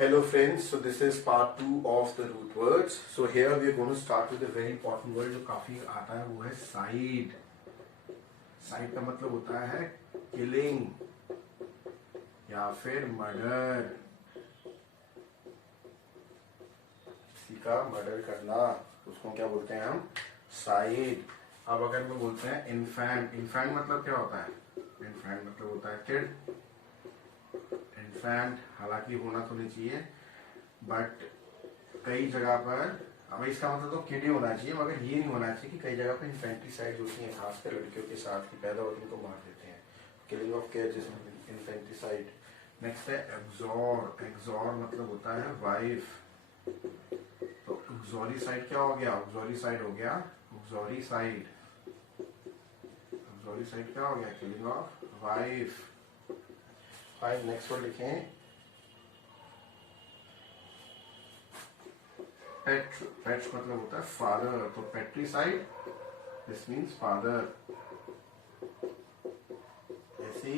Hello friends, so this is part 2 of the root words. So here we are going to start with a very important word जो काफी आता है, वो है side. Side का मतलब होता है killing या फिर murder. किसी का murder करना, उसको क्या बोलते हैं हम? Side. अब अगर हम बोलते हैं infant, infant मतलब क्या होता है? Infant मतलब होता है kid. इन्फेंट हालांकि होना तो नहीं चाहिए, बट कई जगह पर अब इसका मतलब तो किड ही होना चाहिए, मगर ये नहीं होना चाहिए कि कई जगह पर इन्फेंटिसाइड होती हैं, खासकर लड़कियों के साथ की पैदा होती है उनको मार देते हैं, किलिंग ऑफ केयर जिसमें इन्फेंटिसाइड। नेक्स्ट है एग्जॉर। एग्जॉर मतलब होता है वाइफ। तो ऑक्सोरिसाइड क्या हो गया? ऑक्सोरिसाइड हो गया ऑक्सोरिसाइड। ऑक्सोरिसाइड क्या हो गया? Killing of wife. Five. Next word लिखें पेट्र। पेट्र मतलब होता है फादर, तो पेट्रीसाइड दिस मीन्स फादर। ऐसी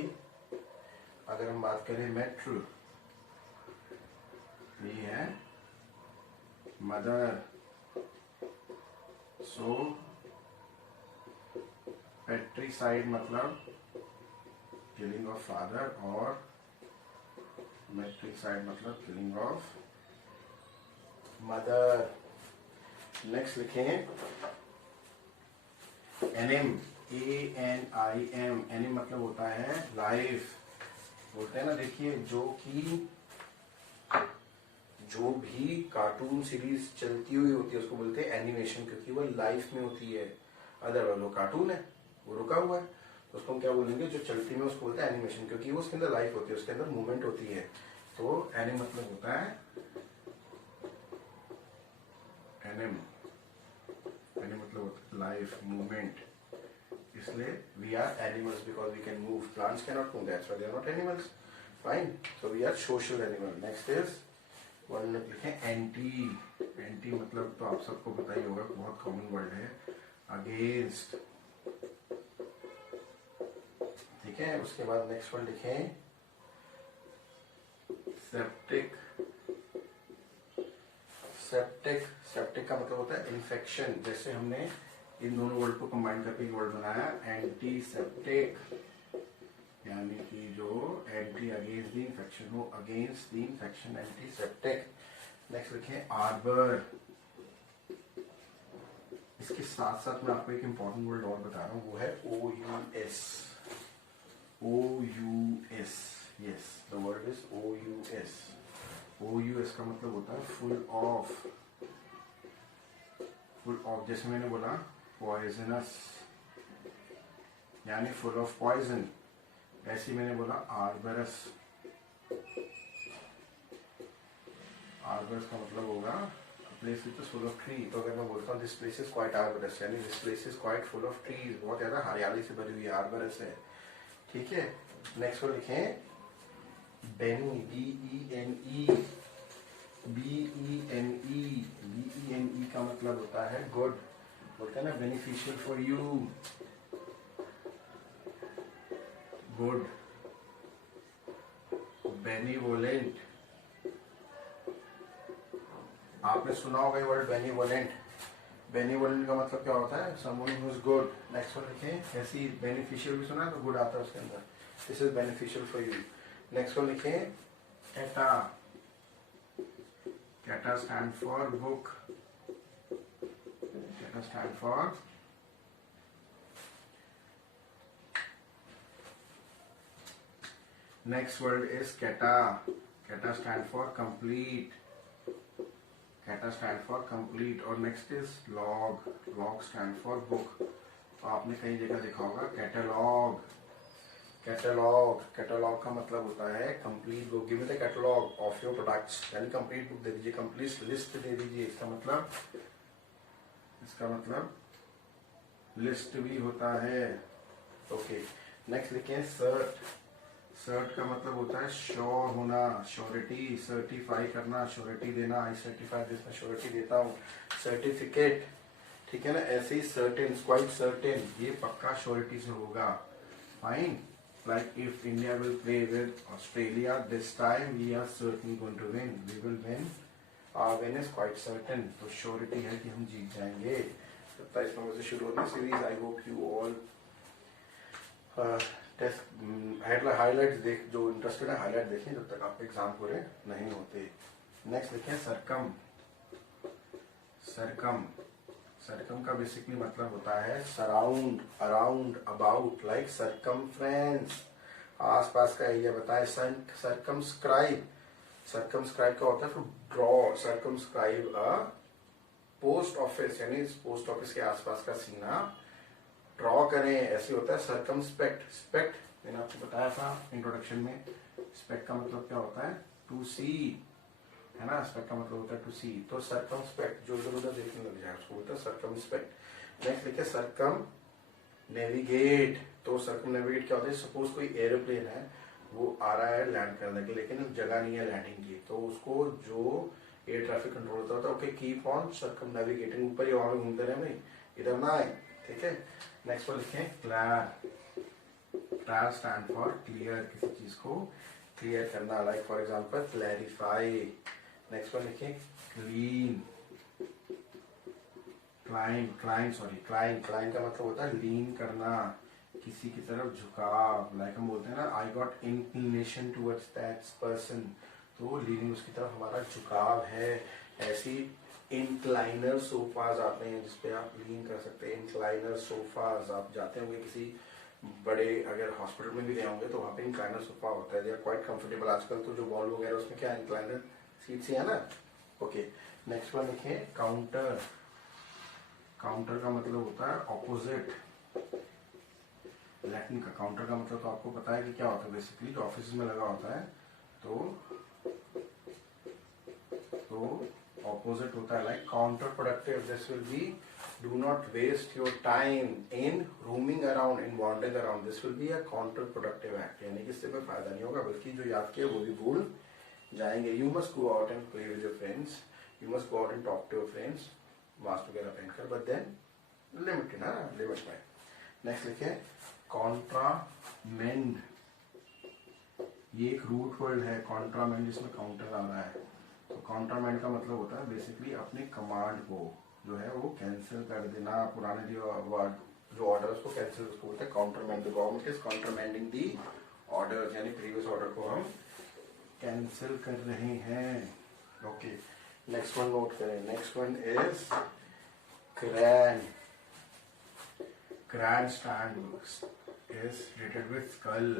अगर हम बात करें मेट्र, ये है मदर। सो पेट्रीसाइड मतलब किलिंग ऑफ फादर और मेट्रिसाइड मतलब किलिंग ऑफ मदर। नेक्स्ट लिखें एनिम। ANIM। एनिम मतलब होता है लाइफ। बोलते हैं ना, देखिए जो भी कार्टून सीरीज चलती हुई होती है उसको बोलते हैं एनिमेशन, क्योंकि वो लाइफ में होती है। अदरवाइज वो कार्टून है, वो रुका हुआ है, तो उसको हम क्या बोलेंगे? जो चलती में उसको बोलते हैं एनिमेशन, क्योंकि वो उसके अंदर लाइफ होती है, उसके अंदर मूवमेंट होती है। तो एनिम मतलब होता है एनिम। एनिम मतलब होता है लाइफ, मूवमेंट। इसलिए we are animals because we can move. Plants can not move, that's why they are not animals. Fine. So we are social animal. Next is word लिखें एंटी। एंटी मतलब तो आप सबको पता ही होगा, बहुत कॉमन वर्ड है, अगेंस्ट। ठीक है। उसके बाद नेक्स्ट वर्ड लिखें सेप्टिक। सेप्टिक। सेप्टिक का मतलब होता है इन्फेक्शन। जैसे हमने इन दोनों वर्ड को कंबाइन करके एक वर्ड बनाया एंटीसेप्टिक, यानी कि जो एंटी अगेंस्ट द इन्फेक्शन हो, against the infection, antiseptic. Next लिखें आर्बर। इसके साथ साथ मैं आपको एक इंपॉर्टेंट वर्ड और बता रहा हूं, वो है OUS। OUS, yes, the word is OUS। OUS का मतलब होता है फुल ऑफ। फुल ऑफ, जैसे मैंने बोला पॉइजनस, यानी फुल ऑफ पॉइजन, ऐसे मैंने बोला आर्बरस। आर्बरस का मतलब होगा place which is full of tree. तो अगर मैं बोलता हूँ दिस प्लेस इज क्वाइट आर्बरस, यानी this place is quite full of trees, बहुत ज्यादा हरियाली से भरी हुई आर्बरस है। ठीक है। नेक्स्ट वर्ड लिखें बेनी। BENE। BENE। BENE का मतलब होता है गुड। बोलते हैं ना beneficial for you, good. Benevolent, आपने सुना होगा ये वर्ड बेनिवोलेंट। बेनिवोलेंट का मतलब क्या होता है? Someone who is good. Next word लिखें ऐसी बेनिफिशियल भी सुना है, तो गुड आता है उसके अंदर। This is beneficial for you. Next word लिखें cata. Cata stand for book. Cata stand for next word is cata. Cata stand for complete. Cata stand for complete. और next is log. Log stand for book. तो आपने कई जगह देखा होगा catalogue. Catalogue. Catalogue का मतलब होता है complete book. Give me the catalogue of your products, यानी कंप्लीट बुक दे दीजिए, कंप्लीट लिस्ट दे दीजिए। इसका मतलब लिस्ट भी होता है। ओके। नेक्स्ट लिखें सर्ट। सर्ट का मतलब होता है श्योर होना, श्योरिटी, सर्टिफाई करना, श्योरिटी देना। आई सर्टिफाई दिस, मैं श्योरिटी देता हूँ। सर्टिफिकेट। ठीक है ना, ऐसे ही सर्टेन, क्वाइट सर्टेन, ये पक्का श्योरिटी से होगा। Fine. Like if India will play with Australia this time, we are certainly going to win. We will win. Our win is quite certain. तो श्योरिटी है कि हम जीत जाएंगे. 27 नंबर से शुरू होती है series. I hope you all test highlights देख, जो इंटरेस्टेड है हाईलाइट देखें जब तक आपके एग्जाम पूरे नहीं होते. नेक्स्ट लिखें सरकम. सरकम सरकम का बेसिकली मतलब होता है surround, around, about. Like circumference, आसपास का एरिया बताए. सरकमस्क्राइब, सरकमस्क्राइब का होता है to draw. Circumscribe a post office, यानी पोस्ट ऑफिस के आसपास का सीना ड्रॉ करें, ऐसे होता है. सरकमस्पेक्ट, स्पेक्ट मैंने आपको बताया था इंट्रोडक्शन में. स्पेक्ट का मतलब क्या होता है? टू सी, है ना. स्पेक्ट का मतलब होता है टू सी. तो सरकमस्पेक्ट, जो इधर उधर देखने लग जाए उसको बोलते हैं सरकमस्पेक्ट. नेक्स्ट लिखे सरकम नेविगेट. तो सरकम नेविगेट क्या होता है? सपोज कोई एरोप्लेन है, वो आ रहा है लैंड करने के, लेकिन जगह नहीं है लैंडिंग की, तो उसको जो एयर ट्रैफिक कंट्रोल होता है, ओके कीप ऑन सरकम नेविगेटिंग. ऊपर ही वहां घूमते रहे भाई, इधर ना आए. ठीक है. नेक्स्ट पर लिखे Claire. Claire stand for clear, किसी चीज को क्लियर करना. Like for example clarify. Next पर लिखे क्लीन. क्लाइन का मतलब होता है लीन करना, किसी की तरफ झुकाव. लाइक हम बोलते हैं ना, I got inclination towards that person. तो लीनिंग, उसकी तरफ हमारा झुकाव है. ऐसी इंक्लाइनर सोफाज आते हैं जिसपे आप लीन कर सकते हैं. इंक्लाइनर सोफाज आप जाते होंगे किसी बड़े, अगर हॉस्पिटल में भी गए होंगे तो वहाँ पे इंक्लाइनर सोफा होता है. They are quite comfortable. आजकल तो जो वॉल वगैरह उसमें क्या इंक्लाइनर सीट्स ही है ना. ओके. नेक्स्ट वन लिखे काउंटर. काउंटर का मतलब होता है ऑपोजिट. लैटिन का काउंटर का मतलब तो आपको पता है कि क्या होता है. बेसिकली जो ऑफिस में लगा होता है तो ऑपोजिट होता है. Like counter productive. This will be do not waste your time in roaming around, in wandering around. This will be a counter productive act. यानी कि इससे कोई फायदा नहीं होगा, बल्कि जो याद किया वो भी भूल जाएंगे. You must go out and play with your friends. You must go out and talk to your friends, mask वगैरह पहनकर, बट देन लिमिटेड है ना, लिमिट में. नेक्स्ट लिखे कॉन्ट्रामेंड. ये एक रूट वर्ड है कॉन्ट्रामेंड, जिसमें काउंटर आ रहा है. तो कॉन्ट्रामेंड का मतलब होता है बेसिकली अपने कमांड को जो है वो कैंसिल कर देना. पुराने जो ऑर्डर उसको कैंसिल, उसको बोलते हैं countermand. The government is countermanding the order, यानी प्रीवियस ऑर्डर को हम कैंसिल कर रहे हैं. ओके. नेक्स्ट वन नोट करें. Next one is grand. Grand stand is related with skull.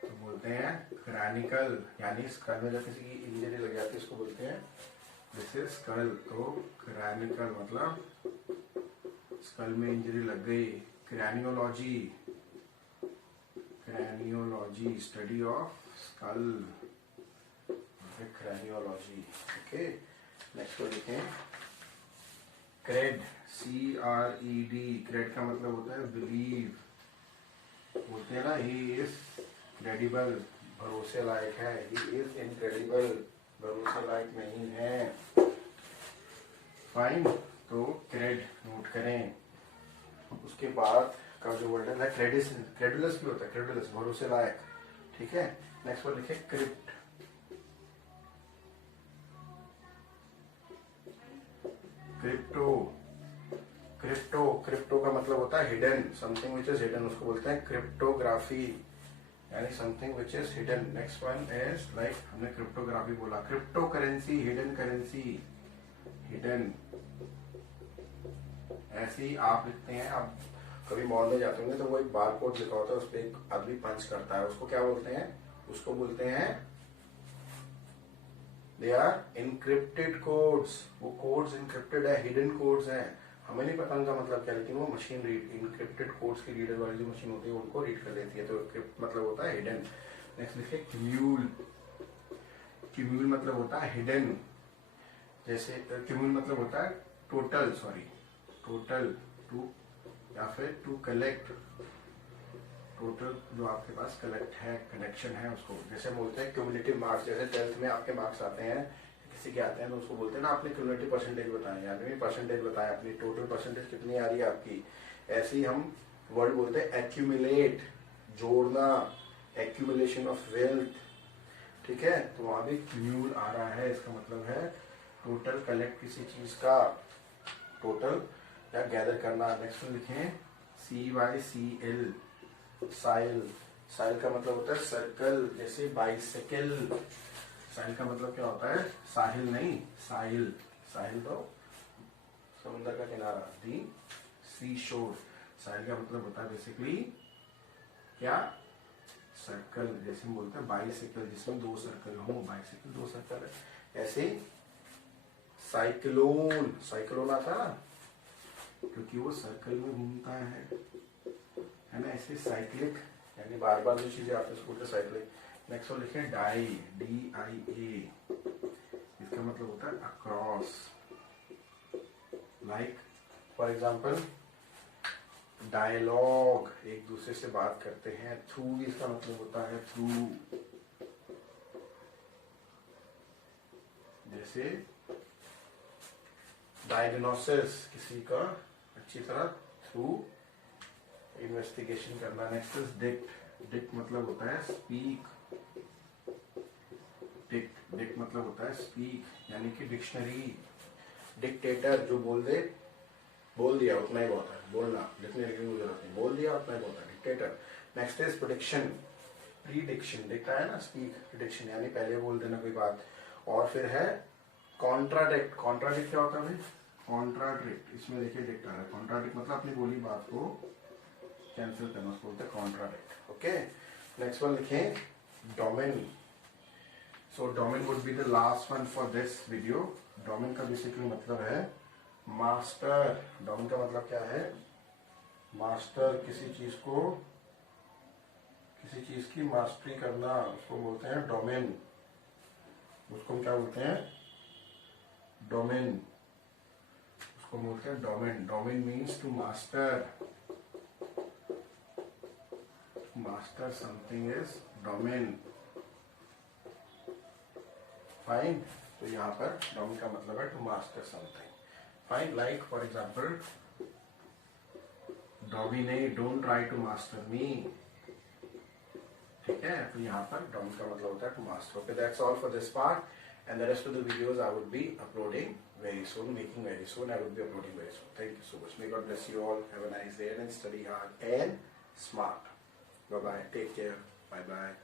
तो बोलते हैं क्रैनिकल, यानी स्कल में जब किसी की इंजरी लग जाती है उसको बोलते हैं दिस इज स्कल. तो क्रैनिकल मतलब स्कल में इंजरी लग गई. Craniology, craniology study of skull, craniology. Okay. Next को लिखें क्रेड. CRED. क्रेड का मतलब होता है बिलीव. बोलते हैं ना ही इज क्रेडिबल, भरोसे लायक है. ही इज इनक्रेडिबल, भरोसे लायक नहीं है. फाइन. तो क्रेड नोट करें. उसके बाद का जो वर्ड है क्रेडिस, क्रेडुलस भी होता है. क्रेडुलस भरोसे लायक. ठीक है. नेक्स्ट वर्ड लिखे क्रिप्ट. क्रिप्टो. क्रिप्टो का मतलब होता है hidden, something which is hidden, उसको बोलते हैं क्रिप्टोग्राफी, यानी something which is hidden. Next one is like हमने क्रिप्टोग्राफी बोला. Crypto currency, hidden currency, hidden. ऐसे ही आप लिखते हैं. आप कभी मॉल में जाते होंगे तो वो एक बार कोड लिखा होता है, उस पर एक आदमी पंच करता है, उसको क्या बोलते हैं? उसको बोलते हैं दे आर इनक्रिप्टेड कोड्स. वो कोड्स इनक्रिप्टेड है, हिडन कोड्स हैं, हमें नहीं पता उनका मतलब क्या, लेकिन वो मशीन रीड, इनक्रिप्टेड कोड्स की रीडर वाली जो मशीन होती है उनको रीड कर लेती है. तो क्रिप्ट मतलब होता है हिडन. नेक्स्ट लिखिए क्यूम्यूल. क्यूम्यूल मतलब होता है हिडन. जैसे क्यूम्यूल मतलब होता है टोटल, टोटल टू, या फिर टू कलेक्ट. टोटल जो आपके पास कलेक्ट है, कनेक्शन है, उसको जैसे बोलते हैं क्यूमुलेटिव मार्क्स. जैसे 12th में आपके मार्क्स आते हैं, किसी के आते हैं, तो उसको बोलते हैं ना आपने क्यूमुलेटिव परसेंटेज बताया, यानी परसेंटेज बताया, अपनी टोटल परसेंटेज कितनी आ रही है आपकी. ऐसे ही हम वर्ड बोलते हैं एक्यूमुलेट. जोड़ना, एक्यूमुलेशन ऑफ वेल्थ, ठीक है। तो वहां भी क्यूम्यूल आ रहा है, इसका मतलब है टोटल कलेक्ट किसी चीज का, टोटल या गैदर करना। नेक्स्ट में लिखें CYCL, साइल। साइल का मतलब होता है सर्कल, जैसे बाइसिकल। साइल का मतलब क्या होता है, साहिल नहीं, साहिल। साहिल तो समुद्र का किनारा, दी सी शोर। साहिल का मतलब होता है बेसिकली क्या, सर्कल। जैसे हम बोलते हैं बाइसिकल, जिसमें 2 सर्कल हो, बाइसिकल 2 सर्कल है। ऐसे साइक्लोन, साइक्लोन आता है ना, क्योंकि वो सर्कल में घूमता है ना। ऐसे साइक्लिक, यानी बार बार जो चीजें आपने स्कूल के साइक्लिक। नेक्स्ट वो लिखे डाई, DIA, इसका मतलब होता है across. Like for example dialogue, एक दूसरे से बात करते हैं। थ्रू, इसका मतलब होता है थ्रू, जैसे डायग्नोसिस, किसी का अच्छी तरह थ्रू इन्वेस्टिगेशन करना। नेक्स्ट इज डिक्ट, डिक्ट मतलब होता है स्पीक, डिक्ट, डिक्ट मतलब होता है स्पीक, यानी कि डिक्शनरी। डिक्टेटर, जो बोल दे, बोल दिया उतना ही बहुत है, बोलना लिखने की जरूरत नहीं, बोल दिया उतना ही बहुत है, dictator. Next is prediction, prediction, दिखता है ना स्पीक, प्रिडिक्शन यानी पहले बोल देना कोई बात। और फिर है कॉन्ट्राडिक्ट, कॉन्ट्राडिक्ट क्या होता है भाई, कॉन्ट्राडिक्ट, इसमें देखिए डिक्ट आ रहा है। कॉन्ट्राडिक्ट मतलब अपनी बोली बात को कैंसिल करना, उसको बोलते हैं कॉन्ट्राडिक्ट। ओके, नेक्स्ट वन लिखें domain. So domain would be the last one for this video. Domain का बेसिकली मतलब है मास्टर। डोमेन का मतलब क्या है, मास्टर, किसी चीज को, किसी चीज की मास्टरी करना, उसको बोलते हैं डोमेन। उसको हम क्या बोलते हैं, डोमेन, उसको बोलते हैं domain. Domain means to master, master something is domain. Fine, तो यहाँ पर डोमेन का मतलब है to master something. Fine, like for example dominate, don't try to master me, ठीक है। तो यहाँ पर डोमेन का मतलब होता है to master. Okay, that's all for this part, and the rest of the videos I would be uploading very soon, making very soon. I will be uploading very soon. Thank you so much. May God bless you all. Have a nice day and study hard and smart. Bye bye. Take care. Bye bye.